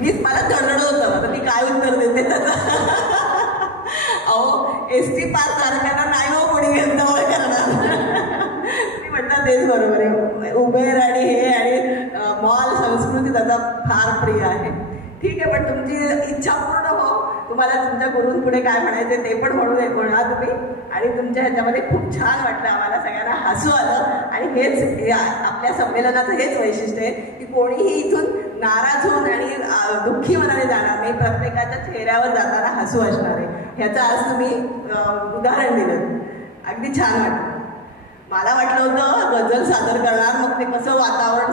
मीच मला दडदड होतं, आता ती काय उत्तर देते त्याचा. अहो एसटी पास धारकांना नाही हो कोणी भेदभाव करणार. मी म्हटलं तेच बरोबर आहे, उबेर आणि हे आणि मॉल संस्कृती त्याचा फार प्रिय आहे. ठीक आहे, पण तुमची इच्छा पूर्ण हो, तुम्हाला तुमच्या गुरूंपुढे काय म्हणायचे ते पण म्हणा तुम्ही. आणि तुमच्या ह्याच्यामध्ये खूप छान वाटलं, आम्हाला सगळ्यांना हसू आलं. आणि हेच आपल्या संमेलनाचं हेच वैशिष्ट्य आहे की कोणीही इथून नाराज होऊन आणि दुःखी मनाने जाणार नाही, प्रत्येकाच्या चेहऱ्यावर जाताना हसू असणार आहे. ह्याचं आज तुम्ही उदाहरण दिलं, अगदी छान वाटलं. मला वाटलं होतं गझल सादर करणार, मग ते कसं वातावरण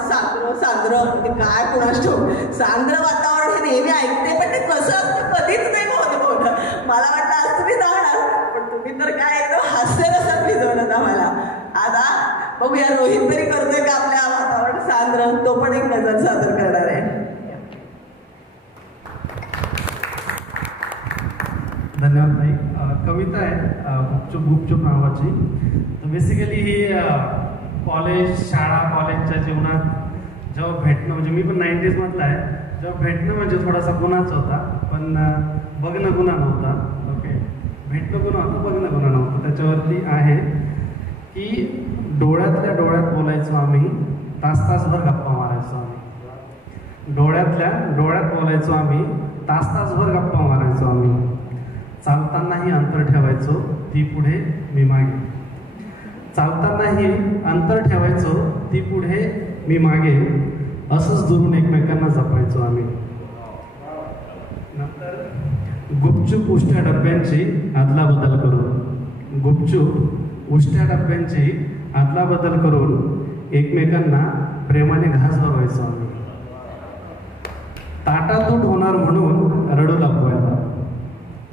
सांद्र म्हणजे काय कुणास ठाऊक, सांद्र वातावरण हे नेहमी ऐकते, पण ते कसं असतं कधीच नाही होतं. मला वाटलं आज तुम्ही जाणार, पण तुम्ही तर काय एकदम हास्यरसात भिजवलं आम्हाला. आता बघूया रोहित तरी करतोय का आपल्या वातावरण सांद्र, तो पण एक गझल सादर करणार आहे. धन्यवाद ताई. कविता आहे गुपचूप गुपचूप नावाची. तर बेसिकली ही कॉलेज शाळा कॉलेजच्या जीवनात जेव्हा भेटणं, म्हणजे मी पण 90s मधला आहे, जेव्हा भेटणं म्हणजे थोडासा गुन्हाच होता, पण बघणं गुन्हा नव्हता. ओके, भेटणं गुन्हा होतं, बघणं गुन्हा नव्हतं. त्याच्यावरती आहे की डोळ्यातल्या डोळ्यात बोलायचो आम्ही, तासभर गप्पा मारायचो आम्ही. डोळ्यातल्या डोळ्यात बोलायचो आम्ही, तासभर गप्पा मारायचो आम्ही. चालतानाही अंतर ठेवायचो, ती पुढे मी मागे. चालतानाही अंतर ठेवायचो, ती पुढे मी मागे. असंच दुरून एकमेकांना जपायचो आम्ही. नंतर गुपचूप उष्ट्या डब्यांची अदलाबदल करून, गुपचूप उष्ट्या डब्यांची अदलाबदल करून एकमेकांना प्रेमाने घास लावायचो आम्ही. ताटातूट होणार म्हणून रडू लपवायला,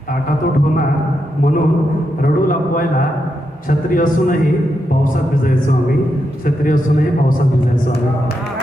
ताटातूट होणार म्हणून रडू लपवायला. छत्री असूनही पावसात भिजायचो आम्ही, छत्री असूनही पावसात भिजायचो आम्ही.